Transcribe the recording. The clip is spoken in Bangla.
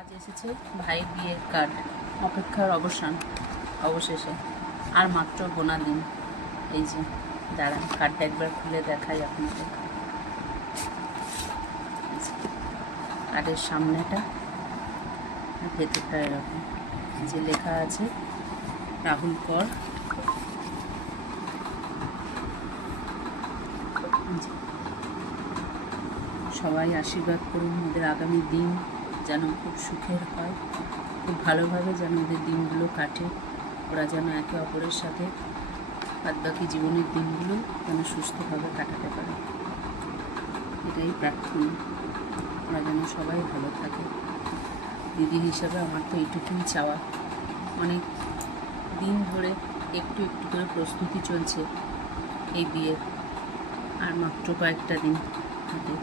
আজ এসেছে ভাইয়ের বিয়ের কার্ড। অপেক্ষার অবসান অবশেষে। আর মাত্র গোনা দিন। এই যে দাঁড়ান, কার্ডটা একবার খুলে দেখাই আপনাদের। কার্ডের সামনেটা ভেতরটা এরকম, যে লেখা আছে রাহুল কর। সবাই আশীর্বাদ করুন, ওদের আগামী দিন যেন খুব সুখের হয়, খুব ভালোভাবে যেন ওদের দিনগুলো কাটে। ওরা যেন একে অপরের সাথে বাদবাকি জীবনের দিনগুলো যেন সুস্থভাবে কাটাতে পারে, এটাই প্রার্থনা। ওরা যেন সবাই ভালো থাকে। দিদি হিসাবে আমার তো এইটুকুই চাওয়া। অনেক দিন ধরে একটু একটু করে প্রস্তুতি চলছে এই বিয়ের, আর মাত্র কয়েকটা দিন হাতে।